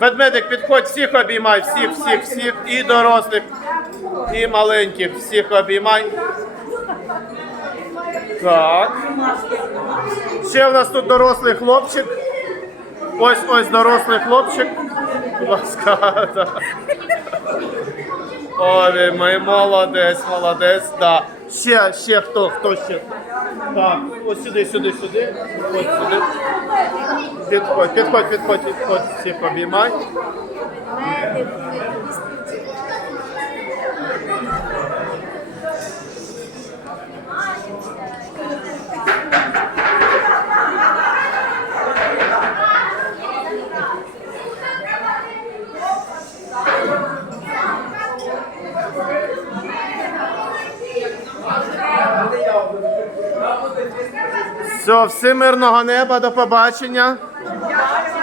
Ведмедик, підходь, всіх обіймай, всіх, всіх, всіх, і дорослих, і маленьких, всіх обіймай. Так. Ще в нас тут дорослий хлопчик. Ось ось дорослий хлопчик. Будь ласка. Ой, ми молодець, молодець, да. Ще, ще хто, хто ще? Так, ось сюди, сюди, сюди. Ось сюди. Підходь, підходь, підходь, підходь, всіх обіймай. Все, мирного неба, до побачення. Frage